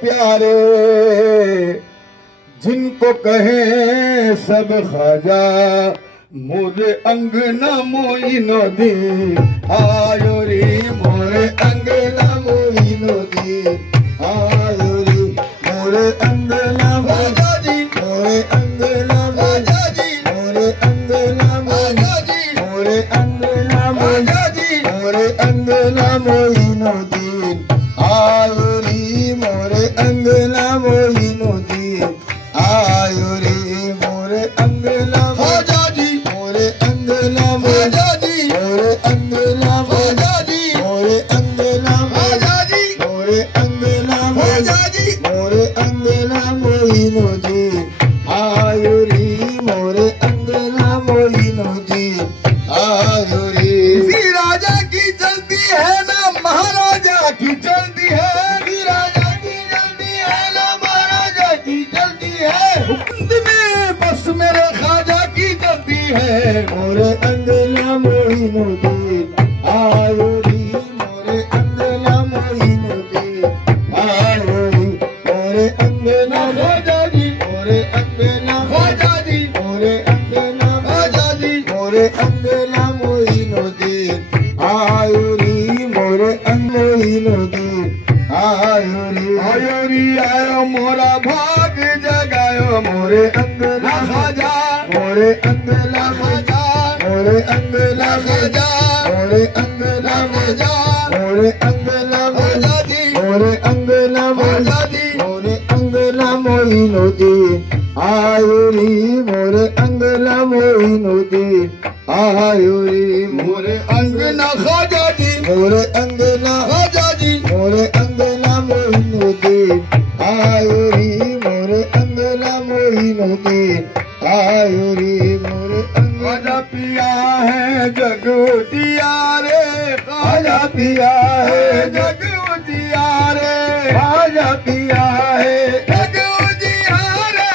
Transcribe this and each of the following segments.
प्यारे जिनको कहे सब ख्वाजा मोरे अंगना मोइनो दी आयो रे मोरे अंगना मोइनो दी आयो रे मोरे अंगना ख्वाजा जी मोरे अंगना ख्वाजा जी मोरे अंगना ख्वाजा जी मोरे अंगना ख्वाजा जी मोरे अंगना मोइनो दी आयो रे मोरे अंगना मोइनो दी आयो रे मोरे अंगना ख्वाजा जी मोरे अंगना ख्वाजा जी मोरे अंगना ख्वाजा जी मोरे अंगना ख्वाजा जी मोरे अंगना ख्वाजा जी मोरे अंगना मोइनो दी आयो रे मोरे अंगना मोइनो दी आयो रे। राजा की जल्दी है ना महाराजा की जल्दी है राजा की जल्दी है ना महाराजा की जल्दी है हुकुम में बस मेरे ख्वाजा की जल्दी है मोरे अंगना मोइनो दी आयो रे मोरे अंगना मोइनो दी आयो रे मोरे अंगना ख्वाजा जी मोरे अंगना ख्वाजा जी मोरे अंगना ख्वाजा जी मोरे अंगना मोइनो दी आयो रे मोरे मोइनो दी आयो रे आयो मोरा भाग जगायो मोरे अंगना ख्वाजा मोरे अंगना ख्वाजा मोरे अंगना ख्वाजा मोरे अंगना ख्वाजा मोरे अंगना ख्वाजा जी मोरे अंगना ख्वाजा जी मोरे अंगना मोइनो दी आयो रे मोरे अंगना मोइनो दी आयो रे मोरे अंगना ख्वाजा जी मोरे अंगना ख्वाजा जी मोरे अंगना मोइनो दी आयो रे मोरे अंगना मोइनो दी आयो रे मोरे ख्वाजा पिया है जगुदिया रे ख्वाजा पिया है जगुदिया रे ख्वाजा पिया है जगुदिया रे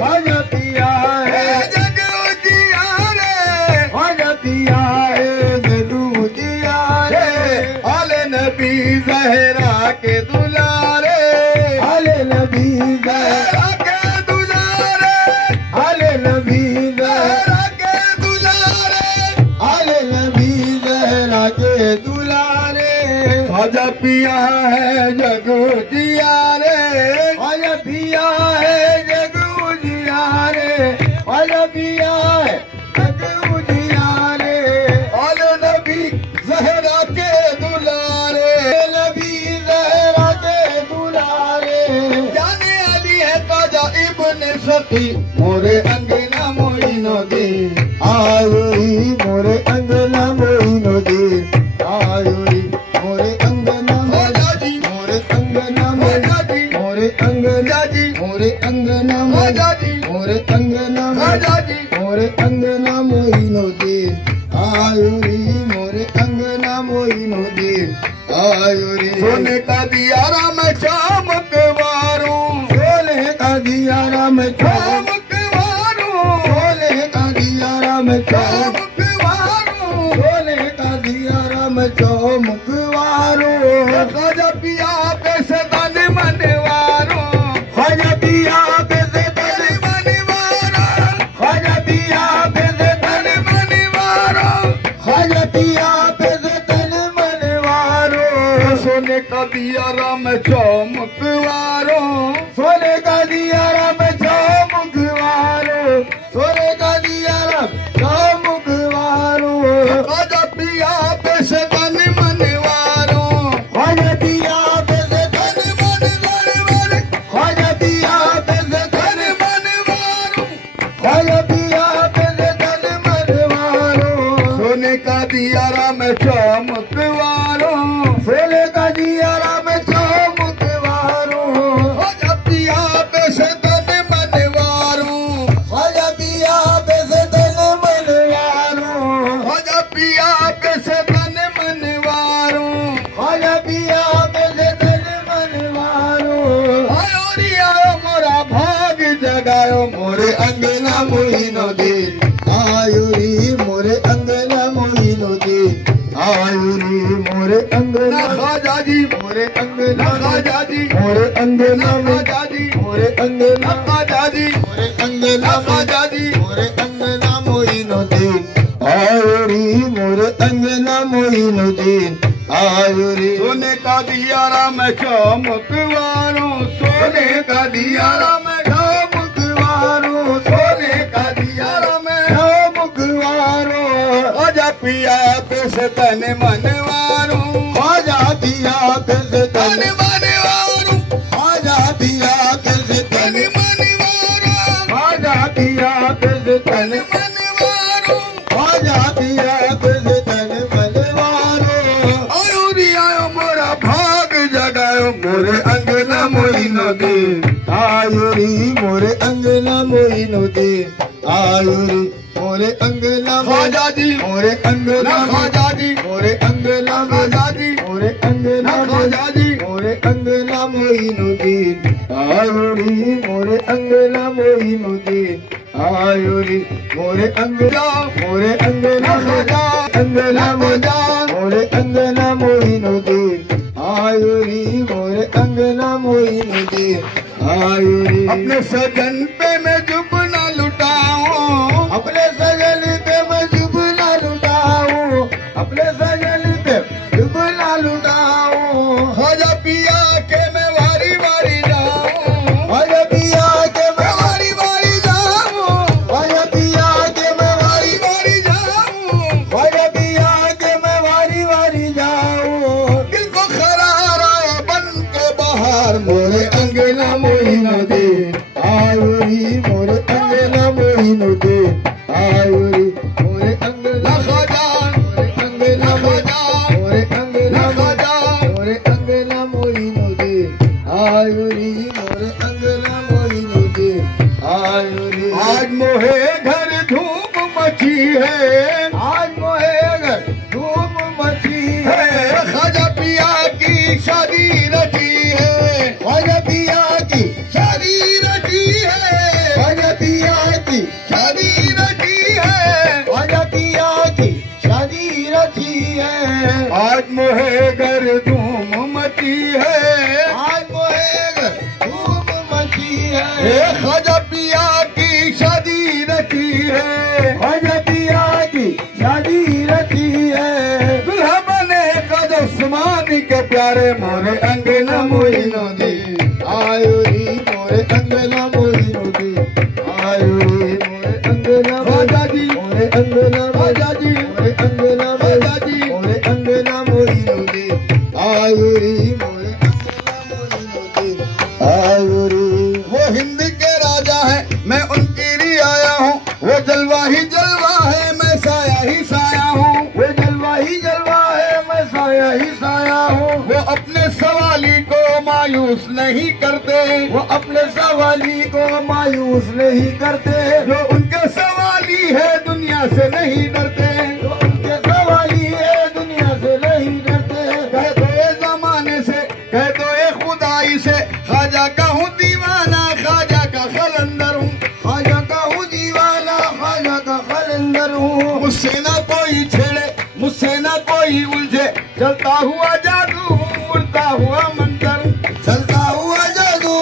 ख्वाजा पिया है जगुदिया रे ख्वाजा पिया है जगुदिया रे आले नबी ज़हरा के दुलारे आले नबी ज़हरा के दुलारे आले नबी ज़हरा के दुलारे आले नबी ज़हरा के दुलारे ख्वाजा पिया है जगुदिया रे ख्वाजा पिया है जगुदिया रे ख्वाजा पिया है जगुदिया रे आले नबी ज़हरा के दुलारे नबी ज़हरा के दुलारे जाने अली है ख्वाजा इब्ने सखी मोरे अंगना मोइनो दी आयो रे मोरे अंगना मोइनो दी आयो रे मोरे अंगना ख्वाजा जी मोरे अंगना ख्वाजा जी मोरे अंगना जी मोरे अंगना ख्वाजा जी मोरे अंगना ख्वाजा जी मोरे अंगना मोइनो दी आयो रे मोरे अंगना मोइनो दी आयो रे सोने का दियारा मैं चमकवारूं सोने का दियारा मैं चमकवारूं सोने का दियारा मैं चमकवारूं सोने का दियारा मैं चमकवारूं ख्वाजा पिया पे सदन मनवारूं ख्वाजा पिया पे सदन मनवारूं ख्वाजा पिया पे सदन मनवारूं ख्वाजा पिया पे सदन मनवारूं सोने का दियारा मैं चमकवारूं सोने का दियारा मैं चमकवारूं सोने का दियारा चमकवारूं ख्वाजा पिया पे सदन मनवारूं ख्वाजा पिया पे सदन मनवारूं ख्वाजा पिया पे सदन मनवारूं ख्वाजा पिया पे सदन मनवारूं सोने का दियारा मैं चमकवारूं सोने का दियारा मैं चमकवारूं ख्वाजा पिया पे सदन मनवारूं ख्वाजा पिया पे सदन मनवारूं ख्वाजा पिया पे सदन मनवारूं ख्वाजा पिया पे सदन मनवारूं आयो रे आयो मोरा भाग जगायो मोरे अंगना मोइनो दी आयो रे मोरे अंगना मोइनो दी आयो रे मोरे अंगना ख्वाजा जी मोरे अंगना ख्वाजा जी मोरे अंगना ख्वाजा जी मोरे अंगना ख्वाजा जी मोरे अंगना ख्वाजा जी मोरे अंगना मोइनुद्दीन आयो रे मोरे अंगना मोइनुद्दीन आयो रे। सोने का दियारा मैं चमकवारूं सोने का दियारा मैं चमकवारूं सोने का दियारा मैं चमकवारूं ख्वाजा पिया से तन मनवारूं ख्वाजा पिया से तन मनवारूं ख्वाजा पिया से तन मनवारूं ख्वाजा पिया से तन मनवारूं ख्वाजा पिया से तन मनवारूं और आयो मोरा भाग जगायो मोरे अंगना मोइनुद्दीन आयो रे मोरे अंगना मोइनुद्दीन आयो रे मोरे अंगना ख्वाजा जी मोरे अंगना ख्वाजा जी मोरे अंगना ख्वाजा जी मोरे अंगना ख्वाजा जी मोरे अंगना मोइनुद्दीन आयो रे मोरे अंगना मोइनुद्दीन आयो रे मोरे अंगना ख्वाजा अंगना ख्वाजा मोरे अंगना मोइनुद्दीन आयो रे मोरे अंगना मोइनुद्दीन आयो रे। अपने सजन पे मैं जुब ना लुटाऊं अपने सजन पे मैं जुब ना लुटाऊं अपने सजन पे जुब ना लुटाऊं ख्वाजा पिया के मैं वारी वारी जाऊं ख्वाजा पिया के मैं वारी वारी जाऊं ख्वाजा पिया के मैं वारी वारी जाऊं ख्वाजा पिया के मैं वारी वारी जाऊं दिल को खरारा बन के बाहर मोरे अंगना मोइनुद्दीन आयो रे मोरे अंगना मोइनुद्दीन आयो रे मोरे अंगना ख्वाजा मोरे अंगना ख्वाजा मोरे अंगना ख्वाजा मोरे अंगना मोइनुद्दीन आयो रे मोरे अंगना मोइनुद्दीन आयो रे। आज मोहे घर धूम मची है आज मोहे घर धूम मची है ख्वाजा पिया की शादी रची है ख्वाजा पिया की शादी रची है ख्वाजा पिया की शादी रची है ख्वाजा पिया की शादी रची है आज मोहे घर धूम मची है आज मोहे घर धूम मची है ख्वाजा पिया की शादी रची है ख्वाजा पिया की शादी रची है दुल्हा बने ख्वाजा उस्मानी के प्यारे मोरे अंगना मोइनुद्दीन आयो रे मोरे अंगना मोइनुद्दीन आयो रे मोरे अंगना ख्वाजा जी मोरे अंगना ख्वाजा जी मोरे अंगना ख्वाजा जी मोरे अंगना मोइनुद्दीन आयो रे मोरे अंगना मोइनुद्दीन आयो रे। वो हिंद के राजा है मैं उनकी रियाया हूँ वो जलवा ही जलवा है मैं साया ही साया हूँ वो जलवा ही जलवा है मैं साया ही साया हूँ वो अपने सवाली को मायूस नहीं करते वो अपने सवाली को मायूस नहीं करते जो उनके सवाली है दुनिया से नहीं डरते जो उनके सवाली है दुनिया से नहीं डरते कह दो ये जमाने से कह दो ये खुदाई से ख्वाजा का हूँ दीवाना ख्वाजा का खलंदर हूँ ख्वाजा का हूँ दीवाना ख्वाजा का खलंदर हूँ मुझसे ना कोई छेड़े मुझसे ना कोई उलझे चलता हुआ जादू उड़ता हुआ मंतर चलता हुआ जादू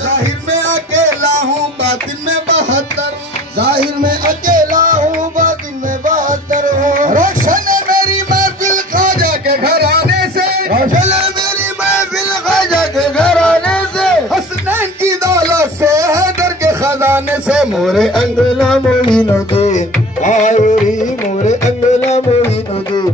जाहिर में अकेला हूँ बातिन में 72 जाहिर में अकेला हूँ बातिन में 72 हूँ रोशन है मेरी महफिल ख्वाजा के घराने से रोशन है मेरी महफिल ख्वाजा के घराने से हसनैन की दौलत से हैदर के खजाने से मोरे अंगना मोइनुद्दीन आयो रे मोरे अंगना मोइनुद्दीन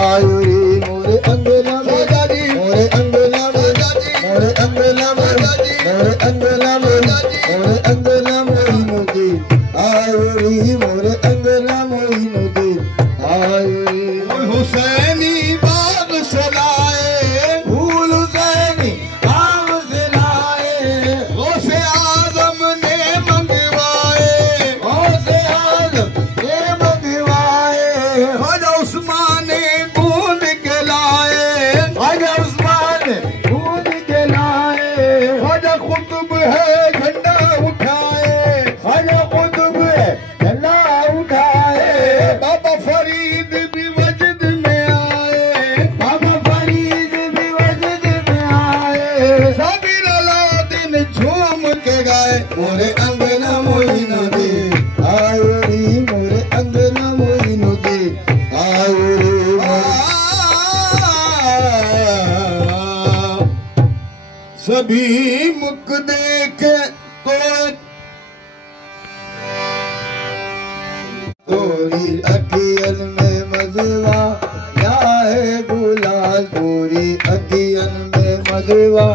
आयो रे मोरे अंगना ख्वाजा जी मोरे अंगना ख्वाजा जी मोरे अंगना ख्वाजा जी मोरे अंगना ख्वाजा जी मोरे अंगना मोइनुद्दीन आयो रे मोरे अंगना मोइनुद्दीन आयो रे। फूल हुसैनी बाग से लाए फूल हुसैनी बाग से लाए गौसे आजम ने मंगवाए गौसे आजम ने मंगवाए ख्वाजा उस्मान ने गूंद के भी मुख देखे तोरी अखियन में मजवा क्या है गुलाल, तोरी अखियन में मजवा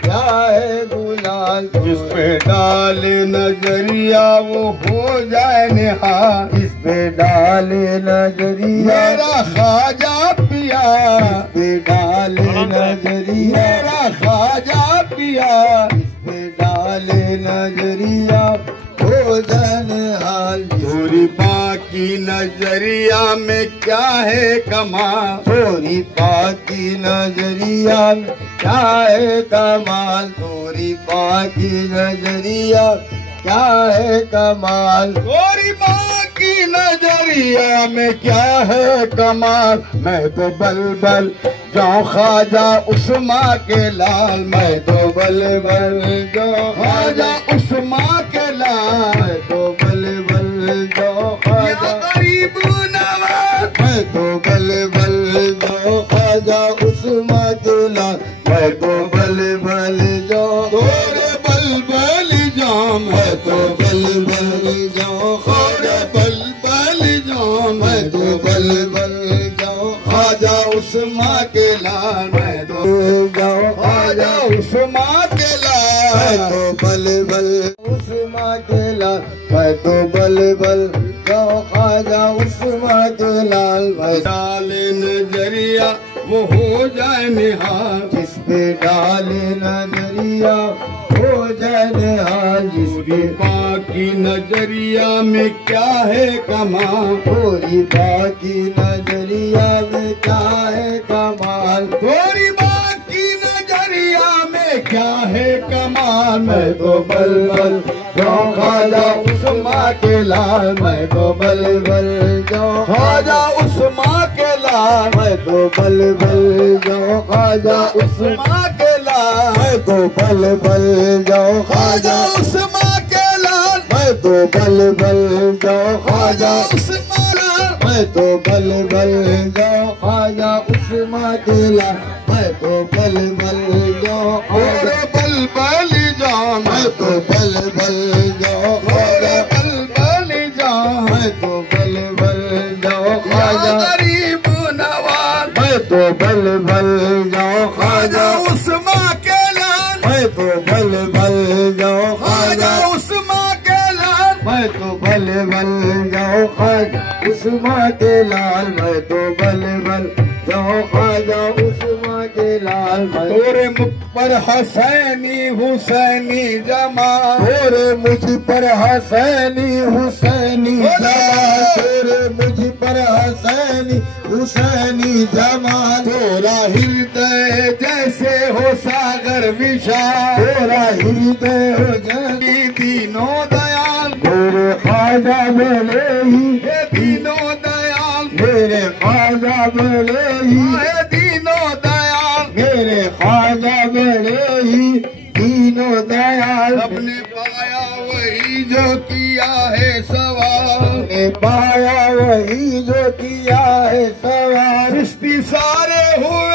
क्या है गुलाल। जिस पे डाले नजरिया वो हो जाए निहाल, इस पे डाले नजरिया मेरा ख्वाजा पिया, इस पे डाले नजरिया मेरा ख्वाजा पिया, इस पे डाले नजरिया हो जाए हाल। तोरी बाकी नजरिया में क्या है कमाल, तोरी बाकी नजरिया में क्या है कमाल, तोरी बाकी नजरिया क्या है कमाल, तोरी बाकी नजरिया में क्या है कमाल। मैं तो बलबल जाऊं ख्वाजा उस्मा के लाल, मैं तो बलबल जाऊं ख्वाजा उस्मा के लाल, मैं तो बलबल जाऊं ख्वाजा गरीब नवाज, मैं तो बलबल जाऊं ख्वाजा उस्मा के लाल, मैं तो बलबल जाऊं तोरे बलबल जाऊं, मैं तो बलबल जाऊं ख्वाजा बलबल जाऊं, मैं तो बलबल जाऊं ख्वाजा उस्मा के लाल, मैं तो जाऊं ख्वाजा उस्मा के लाल, मैं तो बलबल उस्मा के लाल, मैं तो बलबल जाऊं ख्वाजा उस्मा के लाल। मैं डाले नजरिया वो हो जाए निहाल, जिस पे डाले नजरिया हो जाए निहाल, जिसकी बाकी नजरिया में क्या है कमाल, थोड़ी बाकी नजरिया में क्या है कमाल, थोड़ी बाकी नजरिया में क्या है कमाल। मैं तो बलबल जाऊं ख्वाजा उस्मा के लाल, मैं तो बलबल जाऊं ख्वाजा उस्मा के लाल, मैं तो बलबल जाऊं ख्वाजा उस्मा के लाल, मैं तो बलबल जाऊं ख्वाजा उस्मा के लाल, मैं तो बलबल जाऊं ख्वाजा उस्मा लाल, मैं तो बलबल जाऊं ख्वाजा उस्मा के लाल, मैं तो बलबल जाऊं ख्वाजा बलबल जाऊं, मैं तो बलबल जाऊं ख्वाजा बलबल जाऊं, मैं तो बलबल जाऊं ख्वाजा गरीब नवाज, मैं तो बलबल जाऊं ख्वाजा उस्मा के लाल, मैं तो बलबल जाऊं ख्वाजा उस्मा के लाल, मैं तो बलबल जाऊं ख्वाजा उस्मा के लाल, मैं तो बलबल जाऊं ख्वाजा उस्मा के लाल। तोरे मुख पर हसैनी हुसैनी जमाल, तोरे मुझ पर हसैनी हुसैनी जमाल, तोरे मुझ पर हसैनी हुसैनी जमाल, तोरा हृदय जैसे हो सागर विशाल, तोरा हृदय हो जैसे दीनों दयाल, मेरे ख्वाजा मेरे ही दीनों दयाल, मेरे ख्वाजा मेरे ही दीनों दयाल, मेरे ख्वाजा मेरे ही दीनों दयाल। सबने पाया वही जो किया है सवाल, ने पाया वही जो किया है सवाल, सृष्टि सारे हुए